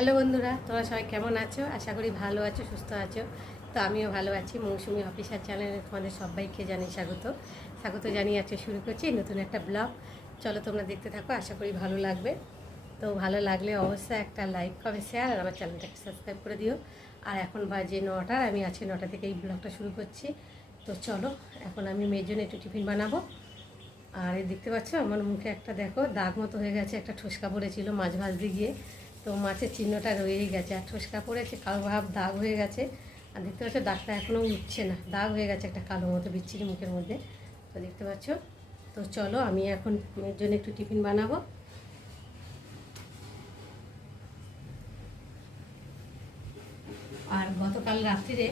Hello বন্ধুরা, তোমরা সবাই কেমন আছো? আশা করি ভালো আছো, সুস্থ আছো। তো আমিও ভালো আছি। মৌসুমি অফিসার চ্যানেলে তোমাদের সবাইকে জানাই স্বাগত জানিয়ে আজকে শুরু করছি নতুন একটা ব্লগ। চলো তোমরা দেখতে থাকো, আশা করি ভালো লাগবে। তো ভালো লাগলে অবশ্যই একটা লাইক, কমেন্ট, শেয়ার আর আমার চ্যানেলটাকে সাবস্ক্রাইব করে দিও। আর এখন বাজে 9টার, আমি আজকে 9টা থেকে এই ব্লগটা শুরু করছি। তো চলো, এখন আমি মেয়ের জন্য একটু টিফিন বানাবো। আর এই দেখতে পাচ্ছ আমার মুখে একটা দেখো দাগ মতো হয়ে গেছে, একটা ঠোসকা পড়েছিল মাছ ভাজতে গিয়ে। তো মাছের চিহ্নটা রয়েই গেছে, আর ঠোসকা পড়েছে, কালো ভাব দাগ হয়ে গেছে। আর দেখতে পাচ্ছ দাগটা এখনও উঠছে না, দাগ হয়ে গেছে একটা কালো মতো বিচ্ছিরি মুখের মধ্যে। তো দেখতে পাচ্ছ। তো চলো আমি এখন মেয়ের জন্য একটু টিফিন বানাবো। আর গতকাল রাত্রিরে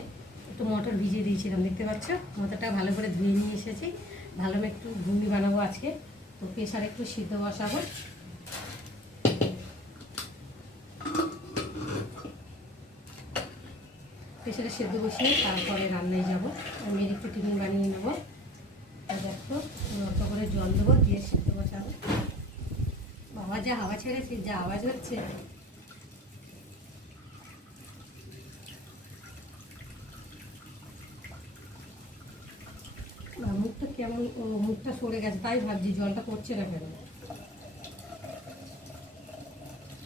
একটু মটর ভিজিয়ে দিয়েছিলাম, দেখতে পাচ্ছ মটরটা ভালো করে ধুয়ে নিয়ে এসেছি। ভালো একটু ঘুগনি বানাবো আজকে। তো প্রেসারে একটু সিদ্ধ বসাবো। প্রেসারে সিদ্ধ বসিয়ে তারপরে রান্নায় যাবো। আমি একটু টিফিন বানিয়ে নেবো। দেখো অল্প করে জল দেবো, দিয়ে সিদ্ধ বসাবো। বাবা যা হাওয়া ছেড়েছে, যা আওয়াজ হচ্ছে। মুখটা কেমন, মুখটা সরে গেছে, তাই ভাবছি জলটা পড়ছে না কেন।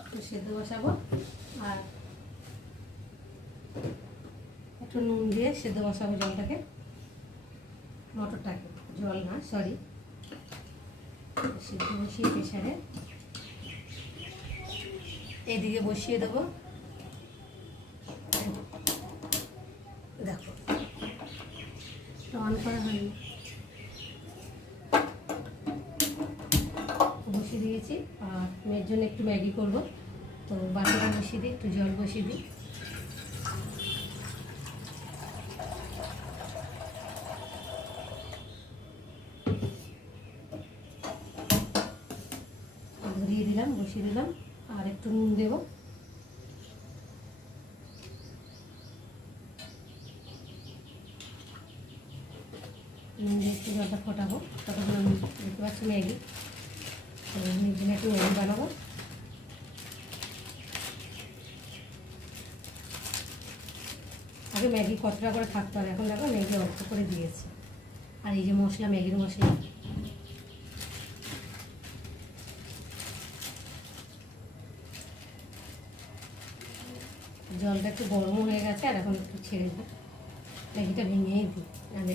একটু সেদ্ধ বসাবো আর একটু নুন দিয়ে সেদ্ধ বসাবো জলটাকে, মটরটাকে, জল না সরি। সেদ্ধ বসিয়ে প্রেসারে এইদিকে বসিয়ে দেবো। দেখো অন করা হয়নি, বসিয়ে দিয়েছি। আর মেয়ের জন্য একটু ম্যাগি করব। তো বাটিটা বসিয়ে দিই, একটু জল বসিয়ে দিই। ধরিয়ে দিলাম, বসিয়ে দিলাম। আর একটু নুন দেবো। নুন দিয়ে একটু জলটা ফোটাবো। ততক্ষণ আমি দেখতে পাচ্ছি ম্যাগি। তো মেয়ের জন্য একটু ম্যাগি বানাবো। আগে ম্যাগি কতটা করে থাকতে হবে, এখন দেখো ম্যাগি অল্প করে দিয়েছে। আর এই যে মশলা, ম্যাগির মশলা, জলটা একটু গরম হয়ে গেছে। আর এখন একটু ছেড়ে দিই, ম্যাগিটা ভেঙেই দিই। নাহলে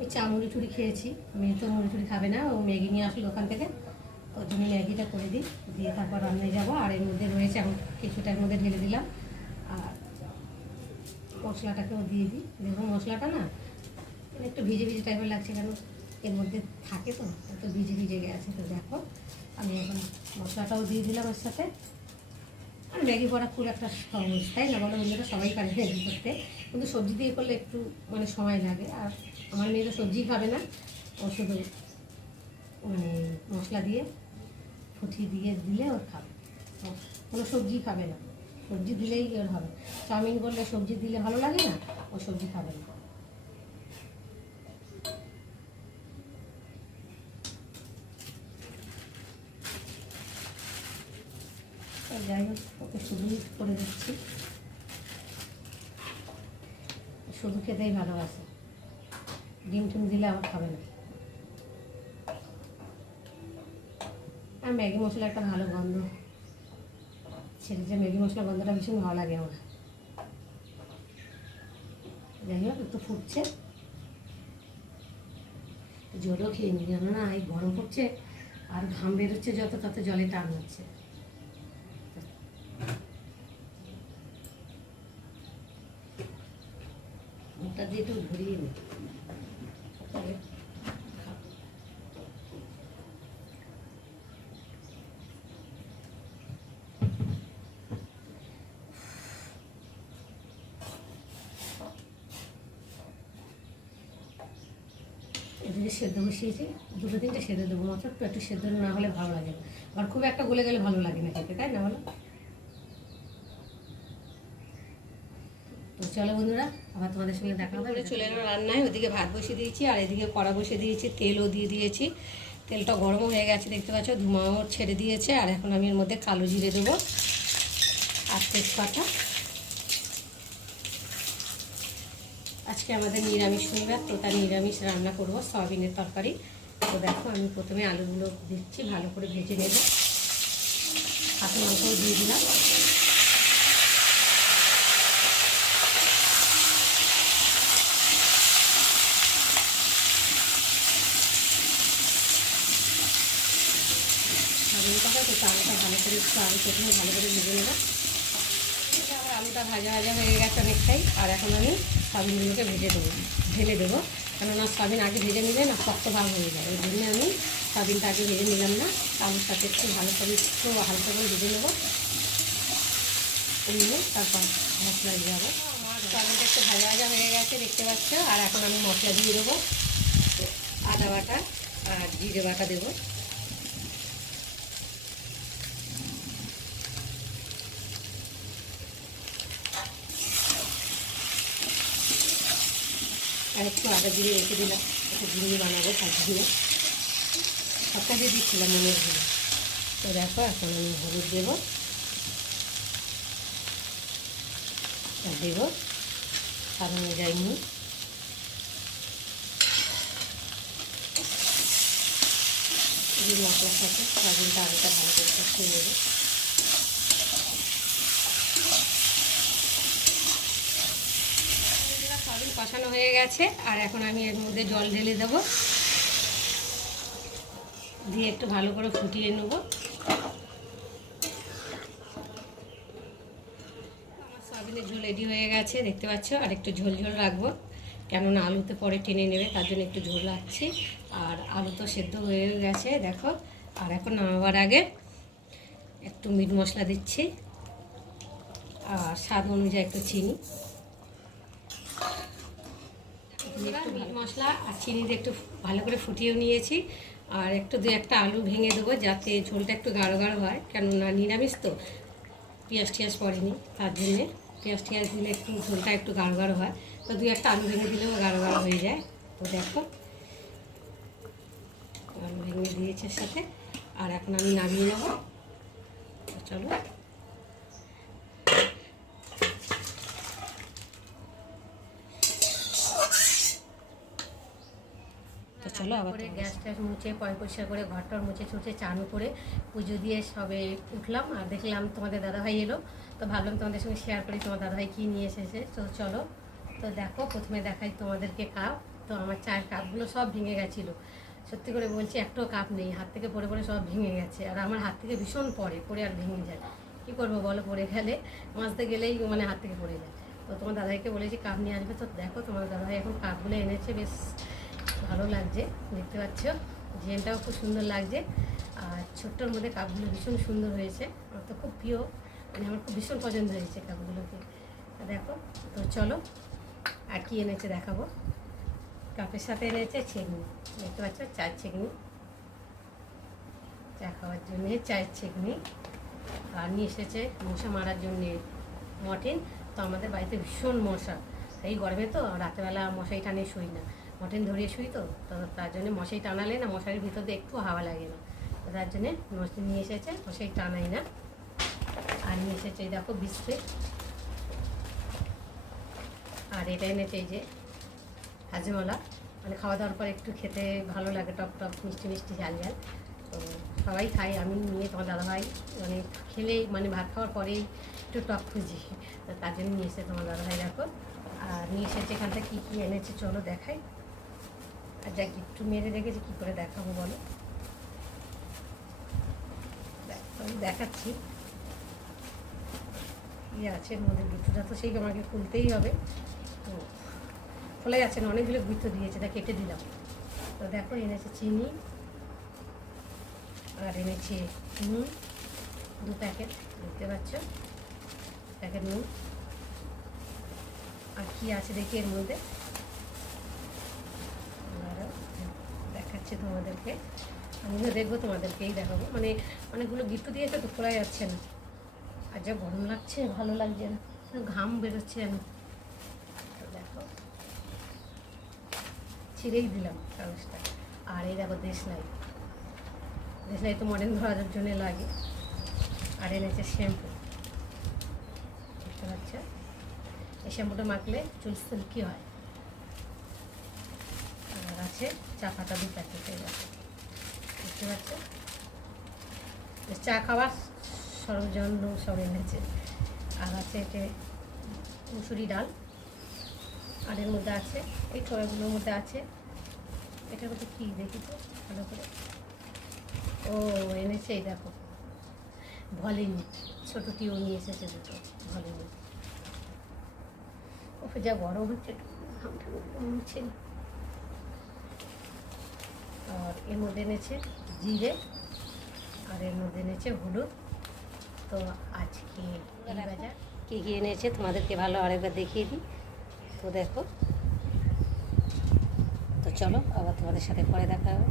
ওই চা মুড়ি টুড়ি খেয়েছি, মেয়ে তো মুড়ি টুড়ি খাবে না, ও ম্যাগি নিয়ে আসলো ওখান থেকে। ওর জন্য ম্যাগিটা করে দিই, দিয়ে তারপর রান্নায় যাবো। আর এর মধ্যে রয়েছে, এখন কিছুটার মধ্যে ঢেলে দিলাম। আর মশলাটাকেও দিয়ে দিই। দেখো মশলাটা না একটু ভিজে ভিজে টাইপের লাগছে, কেন এর মধ্যে থাকে তো, একটু ভিজে ভিজে গেছে। তো দেখো আমি এখন মশলাটাও দিয়ে দিলাম এর সাথে। আর ম্যাগি করা খুব একটা সহজ, তাই না বলো বন্ধুরা? সবাই পারে ম্যাগি করতে, কিন্তু সবজি দিয়ে করলে একটু মানে সময় লাগে। আর আমার মেয়ে তো সবজি খাবে না, ও শুধু মানে মশলা দিয়ে ফুটিয়ে দিয়ে দিলে ওর খাবে। কোনো সবজি খাবে না, সবজি দিলেই ওর হবে। চাউমিন করলে সবজি দিলে ভালো লাগে না, ও সবজি খাবে না। যাই হোক, ওকে শুধুই করে দিচ্ছি, শুধু খেতেই ভালোবাসে। ডিম টিম দিলে আবার খাবে না। আর ম্যাগি মশলা একটা ভালো গন্ধ ছেড়েছে, ম্যাগি মশলা গন্ধটা ভীষণ ভালো লাগে আমার। যাই হোক একটু ফুটছে, জলও খেয়ে নি, জানো না এই গরম পড়ছে আর ঘাম বেরোচ্ছে যত, তত জলে টান হচ্ছে। মুখটা দিয়ে একটু ঘুরিয়ে নি। এদিকে সেদ্ধ বসিয়েছি, দুটো তিনটে সেদ্ধ দেবো মাত্র, একটু সেদ্ধ না হলে ভালো লাগে না। আর খুব একটা গলে গেলে ভালো লাগে না খেতে, তাই না বলো? তো চলো বন্ধুরা, আবার তোমাদের সঙ্গে দেখা হবে। চলে এলো রান্নায়, ওদিকে ভাত বসিয়ে দিয়েছি আর এদিকে কড়া বসিয়ে দিয়েছি, তেলও দিয়ে দিয়েছি। তেলটা গরম হয়ে গেছে দেখতে পাচ্ছ, ধোঁয়াও ছেড়ে দিয়েছে। আর এখন আমি এর মধ্যে কালো জিরে দেবো আর তেজপাতা। আজকে আমাদের নিরামিষ শনিবার, তো তার নিরামিষ রান্না করবো, সয়াবিনের তরকারি। তো দেখো আমি প্রথমে আলুগুলো দিচ্ছি, ভালো করে ভেজে নেব। হাতে মাংসও দিয়ে দিলাম। সয়াবিন কথা তো আলুটা ভালো করে একটু আলু প্রথমে ভালো করে ভেজে নেব। আবার আলুটা ভাজা ভাজা হয়ে গেছে অনেকটাই। আর এখন আমি সয়াবিনগুলোকে ঢেলে দেবো, কেননা সয়াবিন আগে ভেজে নিলে না শক্ত ভাব হয়ে যায়। ওই জন্য আমি সয়াবিনটা আগে ভেজে নিলাম না, আলুর সাথে একটু ভালো করে একটু হালকা করে ভেজে নেবো, নিয়ে তারপর মশলা দিয়ে যাবো। আমার সয়াবিনটা একটু ভাজা ভাজা হয়ে গেছে দেখতে পাচ্ছ। আর এখন আমি মশলা দিয়ে দেবো, আদা বাটা আর জিরে বাটা দেবো। আর একটু আদা জিরে রেখে দিলাম, একটু ঘুগনি বানাবো তার জন্য। সব কাজে দিচ্ছিলাম মনের জন্য। তো দেখো এখন আমি হলুদ দেবো, আর দেবো স্বাদ অনুযায়ী নুন। এই মশলার সাথে সয়াবিনটা আলুটা ভালো করে কষিয়ে নেবো। সয়াবিন কষানো হয়ে গেছে। আর এখন আমি এর মধ্যে জল ঢেলে দেবো, দিয়ে একটু ভালো করে ফুটিয়ে নেবো। আমার সয়াবিনের ঝোল রেডি হয়ে গেছে দেখতে পাচ্ছ। আর একটু ঝোল ঝোল রাখবো, কেননা আলুতে পরে টেনে নেবে, তার জন্য একটু ঝোল রাখছি। আর আলু তো সেদ্ধ হয়ে গেছে দেখো। আর এখন নামাবার আগে একটু মিট মশলা দিচ্ছি, আর স্বাদ অনুযায়ী একটু চিনি। মিট মশলা আর চিনি দিয়ে একটু ভালো করে ফুটিয়েও নিয়েছি। আর একটু দু একটা আলু ভেঙে দেবো, যাতে ঝোলটা একটু গাঢ় গাঢ় হয়, কেননা নিরামিষ তো পেঁয়াজ টিয়াজ পড়েনি, তার জন্যে পেঁয়াজ টিয়াজ দিলে একটু ঝোলটা একটু গাঢ় গাঢ় হয়। তো দু একটা আলু ভেঙে দিলেও গাঢ় গাঢ় হয়ে যায়। তো দেখো আলু ভেঙে দিয়েছে সাথে। আর এখন আমি নামিয়ে নেবো। চলো চলো আবার গ্যাস ট্যাস মুছে পরিষ্কার করে ঘরটার মুছে ছুঁচে চানু করে পুজো দিয়ে সবে উঠলাম। আর দেখলাম তোমাদের দাদাভাই এলো, তো ভাবলাম তোমাদের সঙ্গে শেয়ার করি তোমার দাদাভাই কী নিয়ে এসেছে। তো চলো, তো দেখো প্রথমে দেখাই তোমাদেরকে কাপ। তো আমার চায়ের কাপগুলো সব ভেঙে গেছিলো, সত্যি করে বলছি একটাও কাপ নেই, হাত থেকে পড়ে পড়ে সব ভেঙে গেছে। আর আমার হাত থেকে ভীষণ পড়ে আর ভেঙে যায়। কী করবো বলো, পড়ে গেলে মাজতে গেলেই মানে হাত থেকে পড়ে যায়। তো তোমার দাদাভাইকে বলেছি কাপ নিয়ে আসবে। তো দেখো তোমার দাদাভাই এখন কাপগুলো এনেছে, বেশ ভালো লাগছে দেখতে পাচ্ছ। ডিজাইনটাও খুব সুন্দর লাগছে। আর ছোট্টর মধ্যে কাপগুলো ভীষণ সুন্দর হয়েছে, আমার তো খুব প্রিয়, মানে আমার খুব ভীষণ পছন্দ হয়েছে কাপগুলোকে। দেখো তো চলো আর কি এনেছে দেখাবো। কাপের সাথে এনেছে ছেঁকনি, দেখতে পাচ্ছ চায়ের ছেঁকনি, চা খাওয়ার জন্যে চায়ের ছেঁকনি। আর নিয়ে এসেছে মশা মারার জন্যে মর্টিন। তো আমাদের বাড়িতে ভীষণ মশা, এই গরমে তো রাতেবেলা মশাই টানে শুই না, মর্টিন ধরিয়ে শুই। তো তার জন্য মশাই টানালে না মশারির ভিতর দিয়ে একটু হাওয়া লাগে না, তো তার জন্যে মর্টিন নিয়ে এসেছে, মশাই টানাই না। আর নিয়ে এসেছে এই দেখো বিস্কুট। আর এটা এনেছে এই যে হাজমলা, মানে খাওয়া দাওয়ার পর একটু খেতে ভালো লাগে, টক টক মিষ্টি মিষ্টি ঝাল ঝাল। তো সবাই খাই, আমি নিয়ে তোমার দাদাভাই মানে খেলেই মানে ভাত খাওয়ার পরেই একটু টক খুঁজি, তো তার জন্য নিয়ে এসেছে তোমার দাদাভাই দেখো। আর নিয়ে এসেছে এখানটা কী কী এনেছে চলো দেখাই। আর যা একটু মেরে রেখেছি কী করে দেখাবো বলো, আমি দেখাচ্ছি কী আছে মধ্যে। গিফটটা তো সেই আমাকে খুলতেই হবে, তো খোলা যাচ্ছে না, অনেকগুলো গিফট দিয়েছে, তা কেটে দিলাম। তো দেখো এনেছে চিনি, আর এনেছে নুন 2 প্যাকেট, দেখতে পাচ্ছ প্যাকেট নুন। আর কি আছে দেখি এর মধ্যে, দেখাচ্ছি তোমাদেরকে, আমিও দেখবো তোমাদেরকেই দেখাবো। মানে অনেকগুলো গিফট দিয়েছে তো খোলা যাচ্ছে না, আর যা গরম লাগছে ভালো লাগছে না, ঘাম বেরোচ্ছে আমি। ছিঁড়েই দিলাম কাগজটা। আর এই দেখো দেশলাই, দেশলাই তো মডেল ধরার জন্য লাগে। আর এনেছে শ্যাম্পু, বুঝতে পারছো? এই শ্যাম্পুটা মাখলে চুল সিল্কি হয়। আর আছে চা পাতা 2 প্যাকেট, এই দেখো, বুঝতে পারছো? চা খাবার সরঞ্জাম সব এনেছে। আর আছে এটা মুসুরি ডাল, আর এর মধ্যে আছে এই ছোড়াগুলোর মধ্যে আছে, এটার মধ্যে কী দেখি তো ভালো করে। ও এনেছে এই দেখো ভলিনি, ছোটো টিও নিয়ে এসেছে দুটো ভলিনি। ওকে যা গরম হচ্ছে, কমছে। আর এর মধ্যে এনেছে জিরে, আর এর মধ্যে এনেছে হলুদ। তো আজকে বাজার কী কী এনেছে তোমাদেরকে ভালো আরেকবার দেখিয়ে দিই। তো দেখো, তো চলো আবার তোমাদের সাথে পরে দেখা হবে।